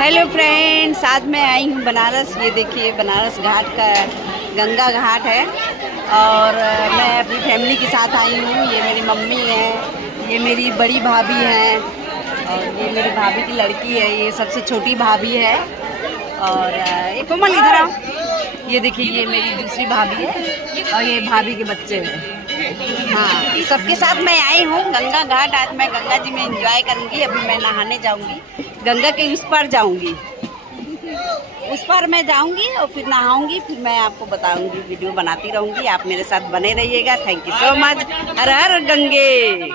Hello friends, आज मैं आई हूँ बनारस। ये देखिए बनारस घाट का गंगा घाट है और मैं अपनी फैमिली के साथ आई हूँ। ये मेरी मम्मी है, ये मेरी बड़ी भाभी है और ये मेरी भाभी की लड़की है, ये सबसे छोटी भाभी है। और ये कोमल इधर आओ। ये देखिए ये मेरी दूसरी भाभी है और ये भाभी के बच्चे हैं। हाँ, सबके साथ मैं आई हूँ गंगा घाट। आज मैं गंगा जी में एंजॉय करूँगी। अभी मैं नहाने जाऊँगी, गंगा के उस पार जाऊँगी, उस पार मैं जाऊँगी और फिर नहाऊँगी। फिर मैं आपको बताऊँगी, वीडियो बनाती रहूँगी। आप मेरे साथ बने रहिएगा। Thank you so much. Her her गंगे।